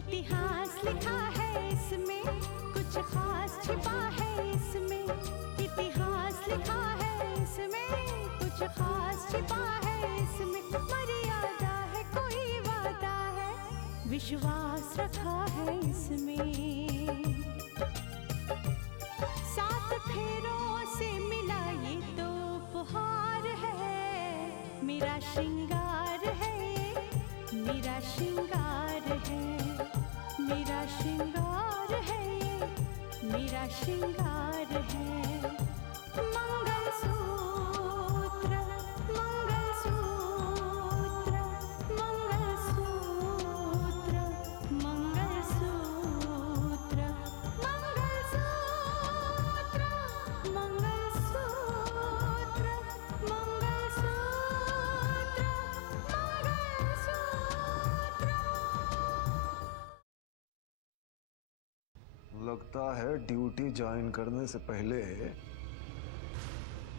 इतिहास लिखा है इसमें, कुछ खास छिपा है इसमें। इतिहास लिखा है इसमें, कुछ खास छिपा है इसमें। मर्यादा है कोई वादा है, विश्वास रखा है इसमें। सात फेरों से मिला ये तो उपहार है, मेरा श्रृंगार है ये, मेरा श्रृंगार है, मेरा श्रृंगार है ये, मेरा श्रृंगार है। मंगलसूत्र, मंगलसूत्र, मंगलसूत्र, मंगलसूत्र, मंगलसूत्र, मंगलसूत्र, मंगलसूत्र। लगता है ड्यूटी ज्वाइन करने से पहले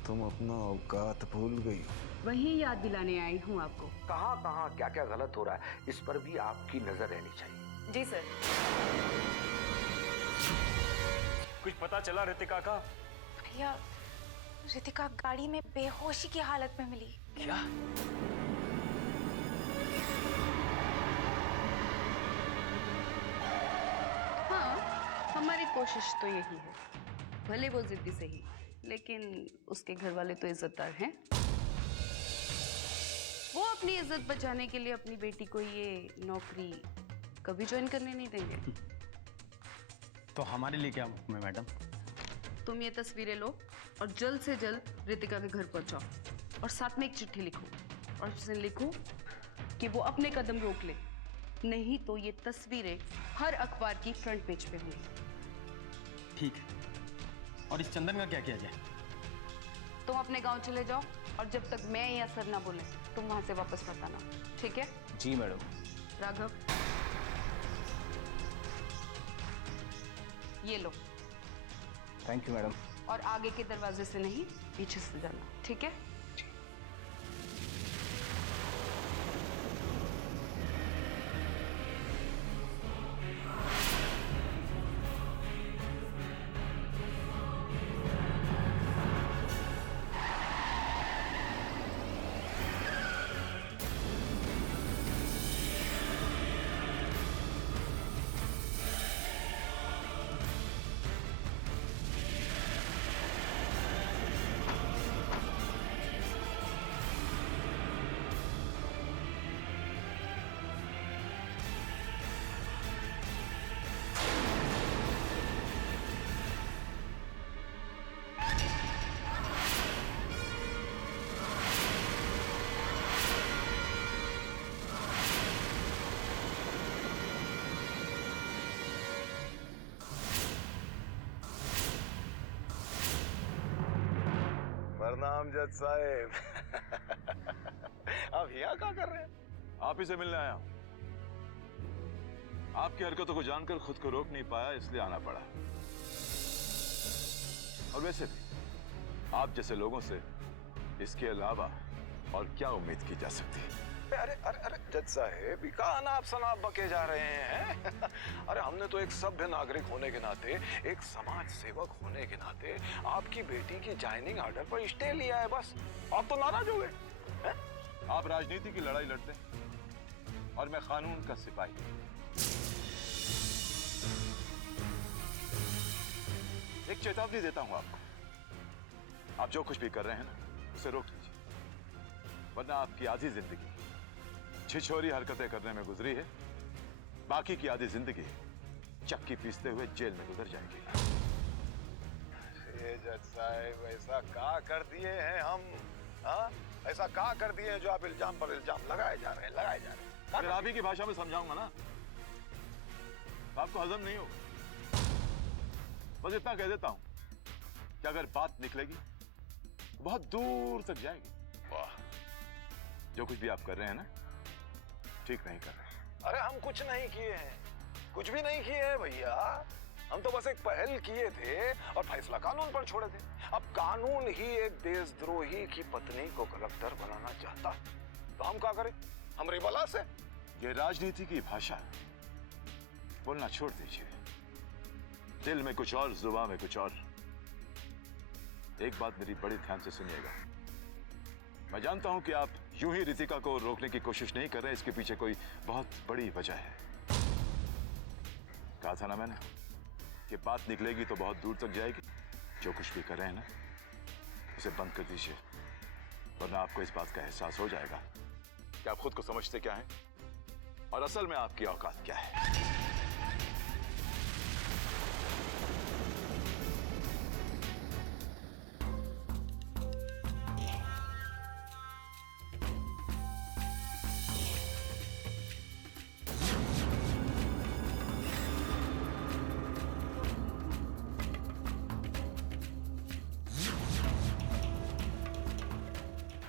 तुम अपना औकात भूल गई। वही याद दिलाने आई हूँ आपको। कहाँ कहाँ क्या क्या गलत हो रहा है, इस पर भी आपकी नजर रहनी चाहिए। जी सर। कुछ पता चला रितिका का? भैया, रितिका गाड़ी में बेहोशी की हालत में मिली। क्या? हाँ, हमारी कोशिश तो यही है। भले वो जिद्दी सही, लेकिन उसके घर वाले तो इज्जतदार हैं। वो अपनी इज्जत बचाने के लिए अपनी बेटी को ये नौकरी कभी ज्वाइन करने नहीं देंगे। तो हमारे लिए क्या हुक्म है मैडम? तुम ये तस्वीरें लो और जल्द से जल्द रितिका के घर पहुंचाओ, और साथ में एक चिट्ठी लिखो, और उसमें लिखो कि वो अपने कदम रोक ले, नहीं तो ये तस्वीरें हर अखबार की फ्रंट पेज पे होंगी। ठीक है। और इस चंदन का क्या किया जाए? तुम अपने गांव चले जाओ, और जब तक मैं या सर ना बोले तुम वहां से वापस मत आना, ठीक है? जी मैडम। राघव, ये लो। Thank you madam. और आगे के दरवाजे से नहीं, पीछे से जाना, ठीक है? प्रणाम जज साहेब। आप यहाँ क्या कर रहे हैं? आप ही से मिलने आया हूं। आपकी हरकतों को जानकर खुद को रोक नहीं पाया, इसलिए आना पड़ा। और वैसे भी आप जैसे लोगों से इसके अलावा और क्या उम्मीद की जा सकती है? अरे अरे अरे जज साहेब, कहा अनाप शनाप बके जा रहे हैं। अरे हमने तो एक सभ्य नागरिक होने के नाते, एक समाज सेवक होने के नाते आपकी बेटी की ज्वाइनिंग ऑर्डर पर स्टे लिया है, बस। आप तो नाराज हो गए। आप राजनीति की लड़ाई लड़ते हैं और मैं कानून का सिपाही। एक चेतावनी देता हूं आपको, आप जो कुछ भी कर रहे हैं ना, उसे रोक लीजिए, वरना आपकी आधी जिंदगी छिछोरी हरकतें करने में गुजरी है, बाकी की आधी जिंदगी चक्की पीसते हुए जेल में गुजर जाएगी। ये जज साहब, ऐसा क्या कर दिए हैं हम? हाँ, ऐसा क्या कर दिए हैं जो आप इल्जाम पर इल्जाम लगाए जा रहे हैं, लगाए जा रहे हैं? अगर आप ही की भाषा में समझाऊंगा ना, तो आपको हजम नहीं होगा। बस इतना कह देता हूं कि अगर बात निकलेगी तो बहुत दूर तक जाएगी। वाह, जो कुछ भी आप कर रहे हैं ना, ठीक नहीं कर रहे। अरे हम कुछ नहीं किए हैं, कुछ भी नहीं किए हैं भैया। हम तो बस एक पहल किए थे और फैसला कानून पर छोड़े थे। अब कानून ही एक देशद्रोही की पत्नी को कलेक्टर बनाना चाहता है, तो हम क्या करें? हम रिबला से? ये राजनीति की भाषा है बोलना छोड़ दीजिए। दिल में कुछ और, जुबान में कुछ और। एक बात मेरी बड़ी ध्यान से सुनिएगा। मैं जानता हूं कि आप यूं ही रितिका को रोकने की कोशिश नहीं कर रहे, इसके पीछे कोई बहुत बड़ी वजह है। कहा था ना मैंने कि बात निकलेगी तो बहुत दूर तक जाएगी। जो कुछ भी कर रहे हैं ना, उसे बंद कर दीजिए, वरना आपको इस बात का एहसास हो जाएगा कि आप खुद को समझते क्या हैं और असल में आपकी औकात क्या है।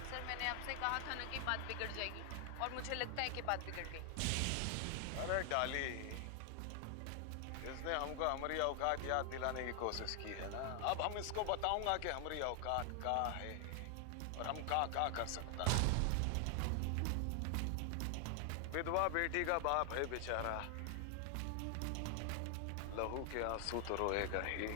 सर मैंने आपसे कहा था ना कि बात बिगड़ जाएगी, और मुझे लगता है कि बात बिगड़ गई। अरे डाली, इसने हमको हमारी औकात याद दिलाने की कोशिश की है ना। अब हम इसको बताऊंगा कि हमारी औकात का है और हम का कर सकता है। विधवा बेटी का बाप है बेचारा, लहू के आंसू तो रोएगा ही।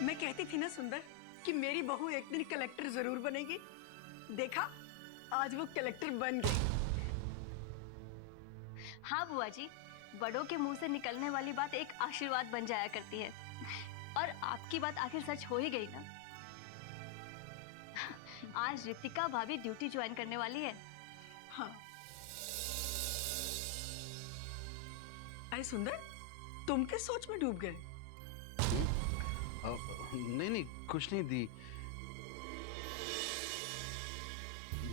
मैं कहती थी ना सुंदर कि मेरी बहू एक दिन कलेक्टर जरूर बनेगी। देखा, आज वो कलेक्टर बन गई। हाँ बुआ जी, बड़ों के मुंह से निकलने वाली बात एक आशीर्वाद बन जाया करती है, और आपकी बात आखिर सच हो ही गई ना। आज रितिका भाभी ड्यूटी ज्वाइन करने वाली है। हाँ। अरे सुंदर, तुम किस सोच में डूब गए? नहीं, कुछ नहीं दी।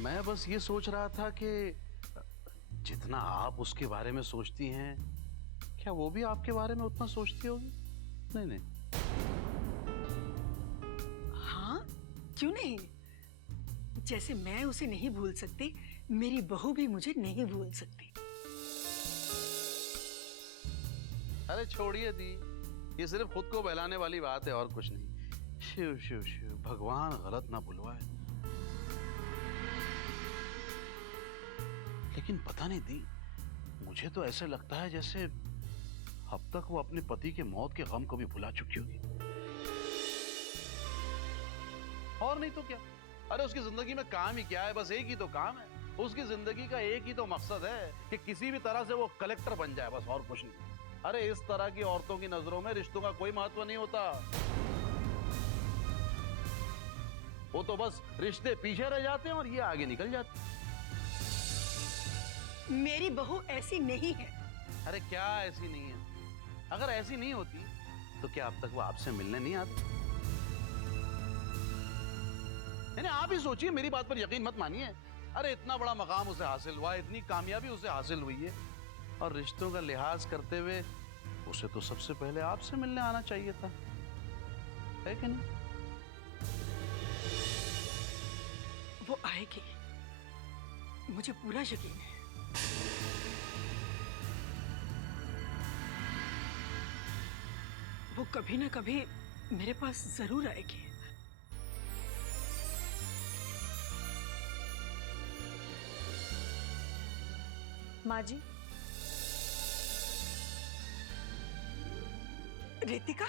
मैं बस ये सोच रहा था कि जितना आप उसके बारे में सोचती हैं, क्या वो भी आपके बारे में उतना सोचती होगी? नहीं। हाँ, क्यों नहीं? जैसे मैं उसे नहीं भूल सकती, मेरी बहू भी मुझे नहीं भूल सकती। अरे छोड़िए दी, ये सिर्फ खुद को बहलाने वाली बात है और कुछ नहीं। शिव शिव शिव, भगवान गलत ना बुलवाए। लेकिन पता नहीं दी, मुझे तो ऐसे लगता है जैसे अब तक वो अपने पति के मौत के गम को भी भुला चुकी होगी। और नहीं तो क्या। अरे उसकी जिंदगी में काम ही क्या है? बस एक ही तो काम है। उसकी जिंदगी का एक ही तो मकसद है कि किसी भी तरह से वो कलेक्टर बन जाए, बस, और कुछ नहीं। अरे इस तरह की औरतों की नजरों में रिश्तों का कोई महत्व नहीं होता। वो तो बस रिश्ते पीछे रह जाते हैं और ये आगे निकल जाते हैं। मेरी बहू ऐसी नहीं है। अरे क्या ऐसी नहीं है? अगर ऐसी नहीं होती तो क्या अब तक वो आपसे मिलने नहीं आती? यानी आप ही सोचिए, मेरी बात पर यकीन मत मानिए। अरे इतना बड़ा मकाम उसे हासिल हुआ, इतनी कामयाबी उसे हासिल हुई है, और रिश्तों का लिहाज करते हुए उसे तो सबसे पहले आपसे मिलने आना चाहिए था, है कि नहीं? वो आएगी, मुझे पूरा यकीन है। वो कभी ना कभी मेरे पास जरूर आएगी। माँ जी, रितिका,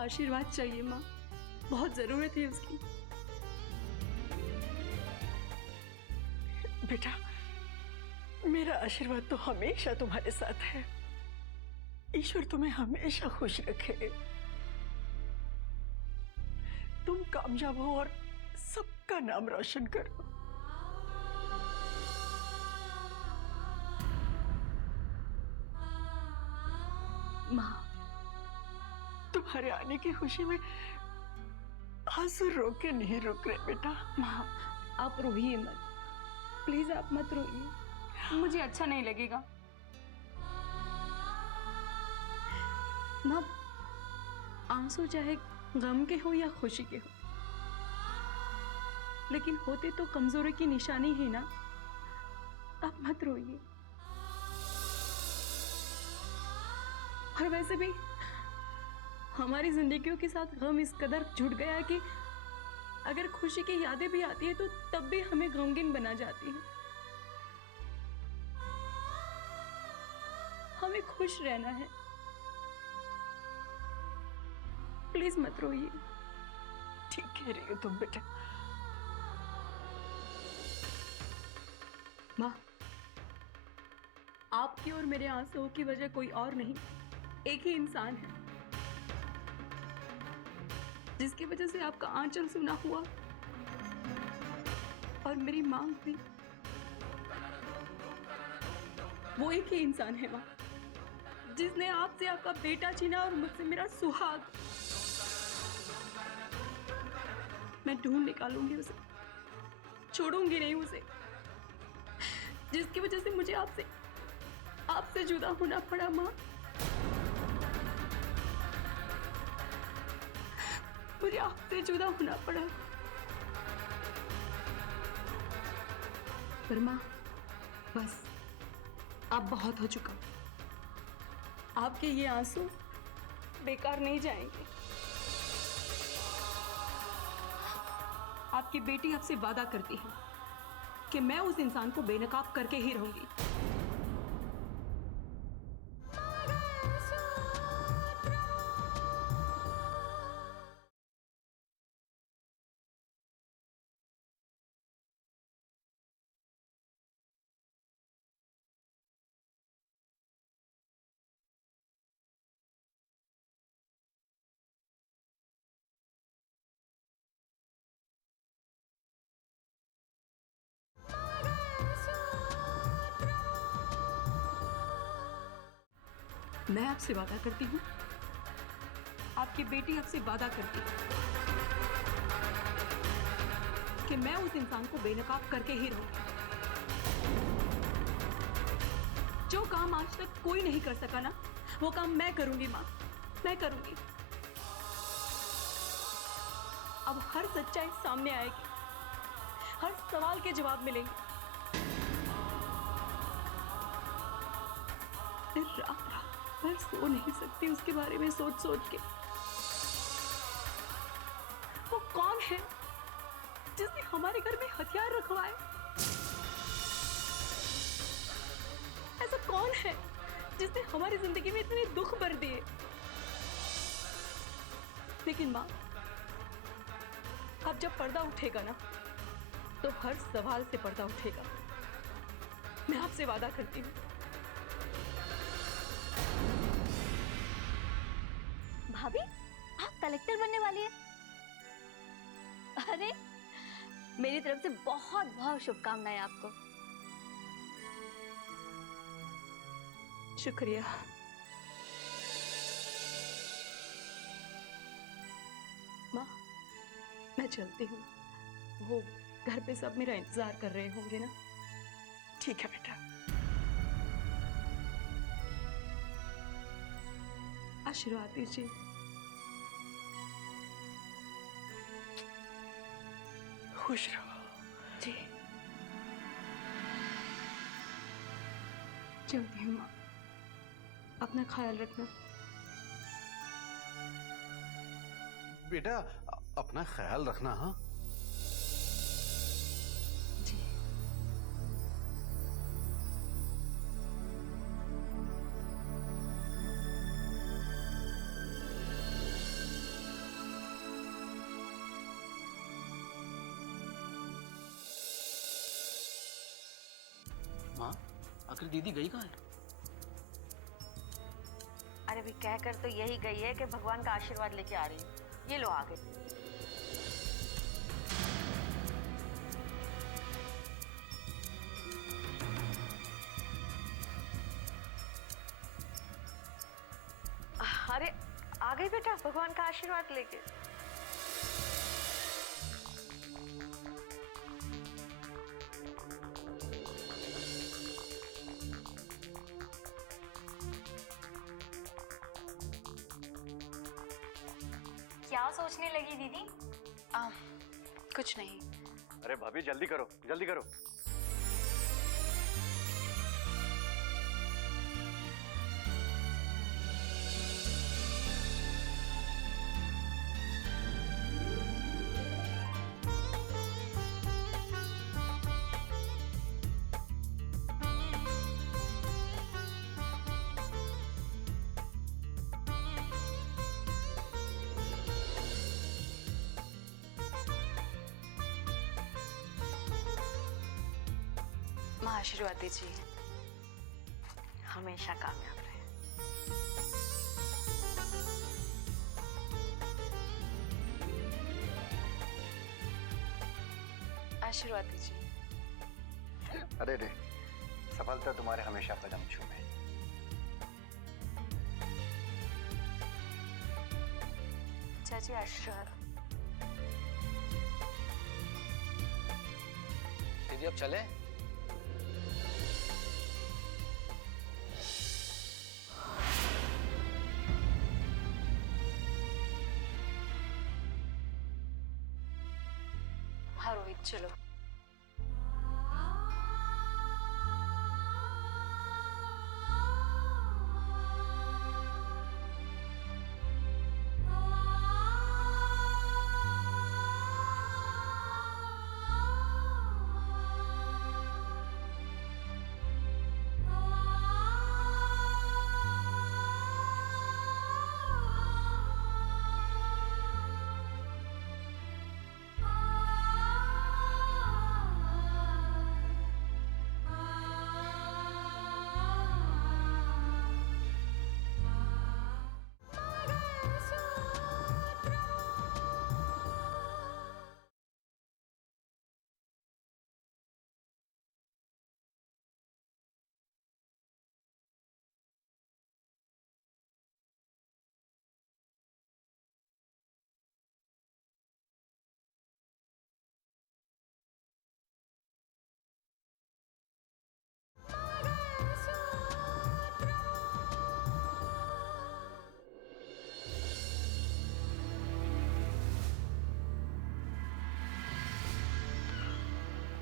आपका आशीर्वाद चाहिए माँ, बहुत जरूरत है उसकी। बेटा, मेरा आशीर्वाद तो हमेशा तुम्हारे साथ है। ईश्वर तुम्हें हमेशा खुश रखे, तुम कामयाब हो और सबका नाम रोशन करो। माँ, तुम्हारे आने की खुशी में आंसू रोक के नहीं रुक रहे बेटा। माँ आप रोइए मत, प्लीज आप मत रोइए, मुझे अच्छा नहीं लगेगा। माँ, आंसू चाहे गम के हो या खुशी के हो, लेकिन होते तो कमजोरी की निशानी ही ना। आप मत रोइए। और वैसे भी हमारी जिंदगियों के साथ गम इस कदर जुड़ गया है कि अगर खुशी की यादें भी आती है तो तब भी हमें गमगीन बना जाती है। हमें खुश रहना है, प्लीज मत रोइए। ठीक कह रही हो तुम बेटा। माँ, आपकी और मेरे आंसुओं की वजह कोई और नहीं, एक ही इंसान है जिसकी वजह से आपका आंचल सुना हुआ और मेरी मांग भी। वो एक ही इंसान है माँ, जिसने आपसे आपका बेटा छीना और मुझसे मेरा सुहाग। मैं ढूंढ निकालूंगी उसे, छोड़ूंगी नहीं उसे, जिसकी वजह से मुझे आपसे जुदा होना पड़ा माँ। मुझे आपसे जुदा होना पड़ा। पर माँ, बस अब बहुत हो चुका। आपके ये आंसू बेकार नहीं जाएंगे। आपकी बेटी आपसे वादा करती है कि मैं उस इंसान को बेनकाब करके ही रहूंगी। मैं आपसे वादा करती हूँ, आपकी बेटी आपसे वादा करती है कि मैं उस इंसान को बेनकाब करके ही रहूंगी। जो काम आज तक कोई नहीं कर सका ना, वो काम मैं करूंगी माँ, मैं करूंगी। अब हर सच्चाई सामने आएगी, हर सवाल के जवाब मिलेंगे। रात पर सो नहीं सकती उसके बारे में सोच सोच के। वो कौन है जिसने हमारे घर में हथियार रखवाए? ऐसा कौन है जिसने हमारी जिंदगी में इतने दुख भर दिए? लेकिन माँ, अब जब पर्दा उठेगा ना, तो हर सवाल से पर्दा उठेगा। मैं आपसे वादा करती हूँ। भाभी, आप कलेक्टर बनने वाली है? अरे, मेरी तरफ से बहुत बहुत शुभकामनाएं आपको। शुक्रिया। माँ, मैं चलती हूँ। वो घर पे सब मेरा इंतजार कर रहे होंगे ना? ठीक है बेटा। आशीर्वाद दीजिए। खुश रहो। जी, चलती हूँ माँ, अपना ख्याल रखना। बेटा, अपना ख्याल रखना। हाँ, जी। माँ, आखिर दीदी गई कहाँ है? अरे भी कहकर तो यही गई है कि भगवान का आशीर्वाद लेके आ रही है। ये लो आ गई। अरे आ गई बेटा भगवान का आशीर्वाद लेके। क्या सोचने लगी दीदी? कुछ नहीं। अरे भाभी जल्दी करो, जल्दी करो। माँ आशीर्वाद दीजिए, हमेशा कामयाब रहे। आशीर्वाद दीजिए। अरे रे, सफलता तुम्हारे हमेशा कदम छूमे। चाची आशीर्वाद। दीदी अब चले? हाँ रोहित चलो।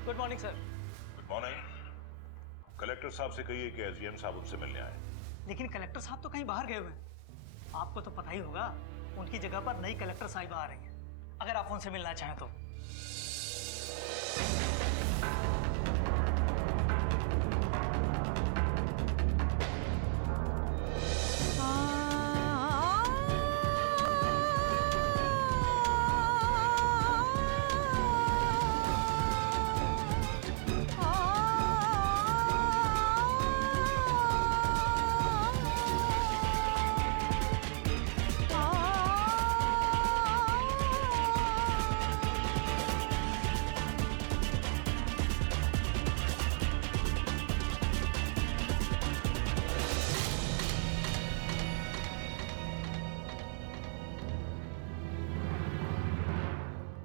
Good morning sir. Good morning. Collector साहब से कहिए कि एसडीएम साहब उनसे मिलने आए। लेकिन कलेक्टर साहब तो कहीं बाहर गए हुए हैं। आपको तो पता ही होगा, उनकी जगह पर नई कलेक्टर साहिबा आ रही हैं। अगर आप उनसे मिलना चाहें तो।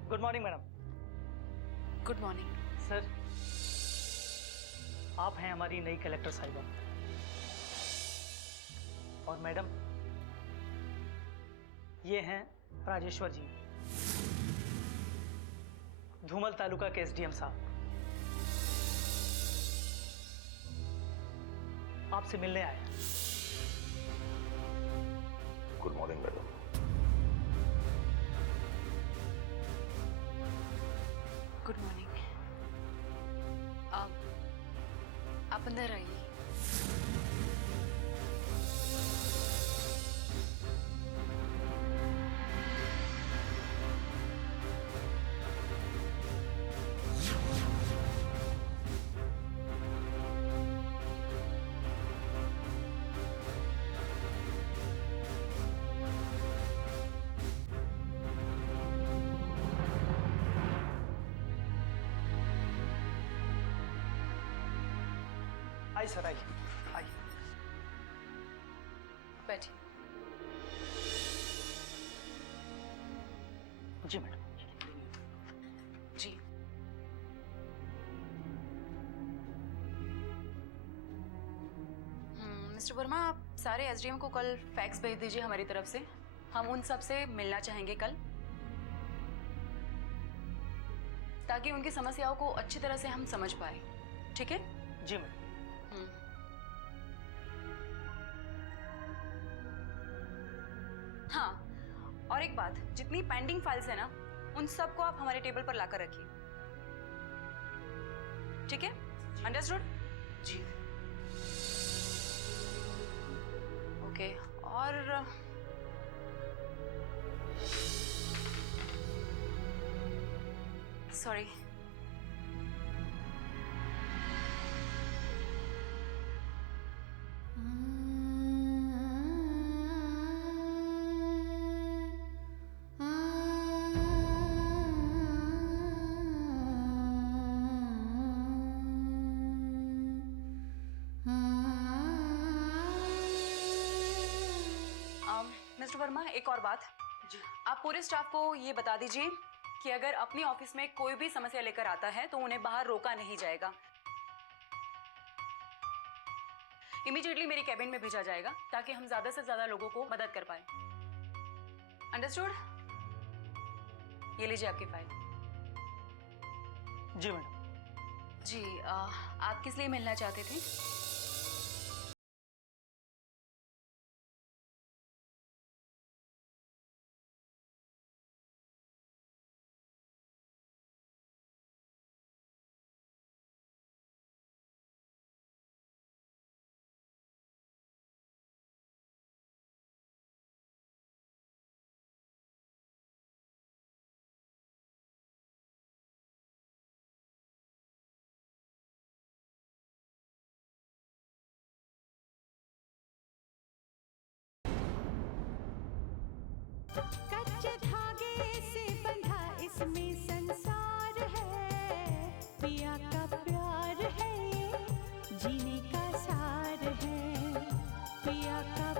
Good morning madam. Good morning sir, आप हैं हमारी नई कलेक्टर साहिबा। और मैडम, ये हैं राजेश्वर जी, धूमल तालुका के एसडीएम साहब। आपसे मिलने आए। Good morning madam. Good morning. आप अंदर आइए। आइए सर, आइए आइए। बैठिए। जी मैडम। जी। मिस्टर वर्मा, आप सारे एसडीएम को कल फैक्स भेज दीजिए हमारी तरफ से। हम उन सब से मिलना चाहेंगे कल, ताकि उनकी समस्याओं को अच्छी तरह से हम समझ पाए। ठीक है? जी मैडम। हाँ, और एक बात, जितनी पेंडिंग फाइल्स है ना, उन सबको आप हमारे टेबल पर लाकर रखिए। ठीक है? अंडरस्टूड? जी। ओके। और सॉरी, मिस्टर वर्मा, एक और बात। जी। आप पूरे स्टाफ को ये बता दीजिए कि अगर अपने ऑफिस में कोई भी समस्या लेकर आता है तो उन्हें बाहर रोका नहीं जाएगा। इमीडिएटली मेरी कैबिन में भेजा जाएगा, ताकि हम ज्यादा से ज्यादा लोगों को मदद कर पाए। अंडरस्टूड? ये लीजिए आपकी फाइल। जी मैडम। जी, आप किस लिए मिलना चाहते थे? कच्चे धागे से बंधा इसमें संसार है, पिया का प्यार है, जीने का सार है, पिया का